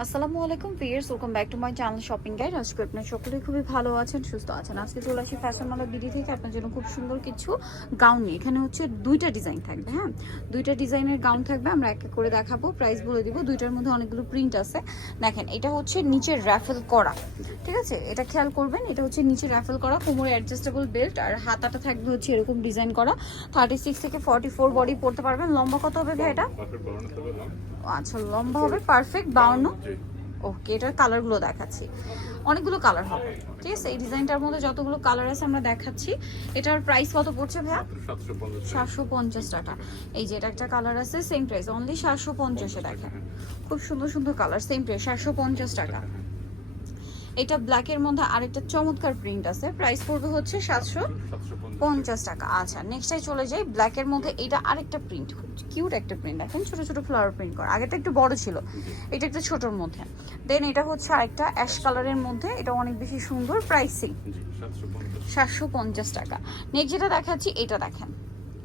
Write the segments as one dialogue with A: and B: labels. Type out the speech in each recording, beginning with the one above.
A: আসসালামু আলাইকুম viewers welcome back to my channel shopping guide আজকে আপনার সকলেই খুবই ভালো আছেন সুস্থ আছেন। আজকে চলে আসি ফ্যাশন মালা বিডি থেকে আপনার জন্য খুব সুন্দর কিছু গাউন নিয়ে। এখানে হচ্ছে দুইটা ডিজাইন থাকবে হ্যাঁ? দুইটা ডিজাইনের গাউন থাকবে আমরা এক এক করে দেখাবো প্রাইস বলে দিব। দুইটার মধ্যে অনেকগুলো প্রিন্ট আছে। দেখেন এটা হচ্ছে নিচে র্যাফেল করা ঠিক আছে? এটা খেয়াল করবেন এটা হচ্ছে নিচে র্যাফেল করা কোমরে অ্যাডজাস্টেবল বেল্ট আর হাতাটা থাকবে হচ্ছে এরকম ডিজাইন করা। থার্টি সিক্স থেকে ফর্টি ফোর বডি পড়তে পারবেন। লম্বা কত হবে ভাই এটা? আচ্ছা লম্বা হবে পারফেক্ট বাউন্ন। ওকে এটার কালারগুলো দেখাচ্ছি। অনেকগুলো কালার হবে ঠিক আছে? এই ডিজাইনটার মধ্যে যতগুলো কালার আছে আমরা দেখাচ্ছি। এটার প্রাইস কত পড়ছে ভাইয়া? সাতশো পঞ্চাশ টাকা। এই যে এটা একটা কালার আছে সেম প্রাইস অনলি সাতশো পঞ্চাশে দেখেন। খুব সুন্দর সুন্দর কালার সেম প্রাইস সাতশো পঞ্চাশ টাকা। এটা ব্ল্যাকের মধ্যে আরেকটা চমৎকার প্রিন্ট আছে। প্রাইস পড়বে হচ্ছে সাতশো পঞ্চাশ টাকা। আচ্ছা নেক্সটে চলে যাই। ব্ল্যাকের মধ্যে এটা আরেকটা প্রিন্ট কিউট একটা প্রিন্ট দেখেন ছোট ছোট ফ্লাওয়ার প্রিন্ট করা। আগে আগেটা একটু বড় ছিল। এটা একটা ছোটোর মধ্যে। দেন এটা হচ্ছে আরেকটা অ্যাশ কালারের মধ্যে। এটা অনেক বেশি সুন্দর প্রাইসিং সাতশো পঞ্চাশ টাকা। নেক্সট যেটা দেখাচ্ছি এটা দেখেন।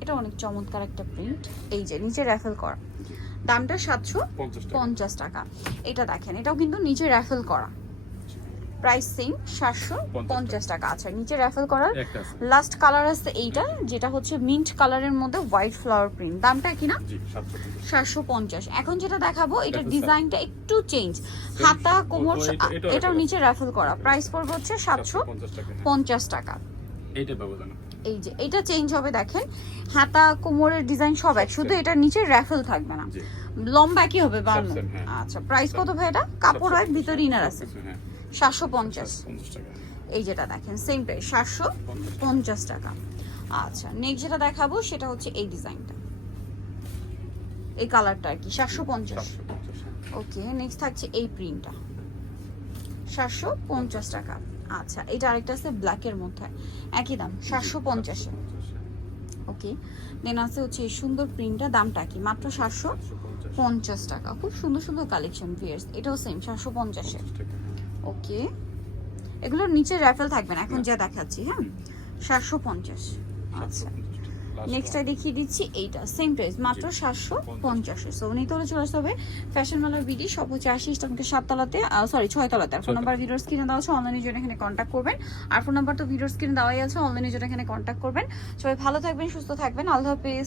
A: এটা অনেক চমৎকার একটা প্রিন্ট এই যে নিচে র্যাফেল করা। দামটা সাতশো পঞ্চাশ টাকা। এটা দেখেন এটাও কিন্তু নিচে র্যাফেল করা। প্রাইস সেম সাতশো পঞ্চাশ টাকা। আচ্ছা নিচে র্যাফেল করার লাস্ট কালার আছে এইটা যেটা হচ্ছে মিন্ট কালারের মধ্যে হোয়াইট ফ্লাওয়ার প্রিন্ট দামটা কি না? সাতশো পঞ্চাশ। এখন যেটা দেখাবো এটার
B: এটা
A: ডিজাইনটা একটু চেঞ্জ হাতা কোমর
B: এটাও
A: নিচে র্যাফেল করা। প্রাইস পড়বে হচ্ছে সাতশো পঞ্চাশ টাকা।
B: এইটা
A: এই যে এটা চেঞ্জ হবে দেখেন। হাতা কোমরের ডিজাইন সব এক। শুধু এটা নিচে র্যাফেল থাকবে না। লম্বা কি হবে? বান্ন।
B: হ্যাঁ।
A: আচ্ছা প্রাইস কত ভাই এটা? কাপড় হয় ভিতরে ইনার আছে।
B: হ্যাঁ।
A: সাতশো পঞ্চাশ। এই যেটা দেখেন সেম প্রাইস সাতশো পঞ্চাশ টাকা। আচ্ছা নেক্সট যেটা দেখাবো সেটা হচ্ছে এই ডিজাইনটা এই কালারটা আর কি সাতশো পঞ্চাশ।
B: সাতশো পঞ্চাশ
A: ওকে নেক্সট থাকছে এই প্রিন্টটা সাতশো পঞ্চাশ টাকা। আচ্ছা এটা আরেকটা আছে ব্ল্যাকের মধ্যে। একই দাম সাতশো পঞ্চাশে ওকে দেন আছে হচ্ছে এই সুন্দর প্রিন্টটা দামটা কি? মাত্র সাতশো পঞ্চাশ টাকা। খুব সুন্দর সুন্দর কালেকশন ভিয়ার্স এটাও সেম সাতশো পঞ্চাশে ওকে। এগুলোর নিচে র্যাফেল থাকবে না এখন যা দেখাচ্ছি হ্যাঁ? সাতশো পঞ্চাশ। আচ্ছা নেক্সটটা দেখিয়ে দিচ্ছি এইটা সেম প্রাইস মাত্র সাতশো পঞ্চাশে। সো নিতে হলে চলে আসতে হবে ফ্যাশন মালার বিডি সব হচ্ছে আশি ইস্টামকে সাততলাতে সরি ছয়তলাতে। আর ফোন নাম্বার ভিডিওর স্ক্রিনে দেওয়া আছে অনলাইনের জন্য এখানে কন্ট্যাক্ট করবেন। আর ফোন নাম্বার তো ভিডিওর স্ক্রিনে দেওয়াই আছে অনলাইনের জন্য এখানে কন্ট্যাক্ট করবেন। সবাই ভালো থাকবেন সুস্থ থাকবেন। আল্লাহ হাফেজ।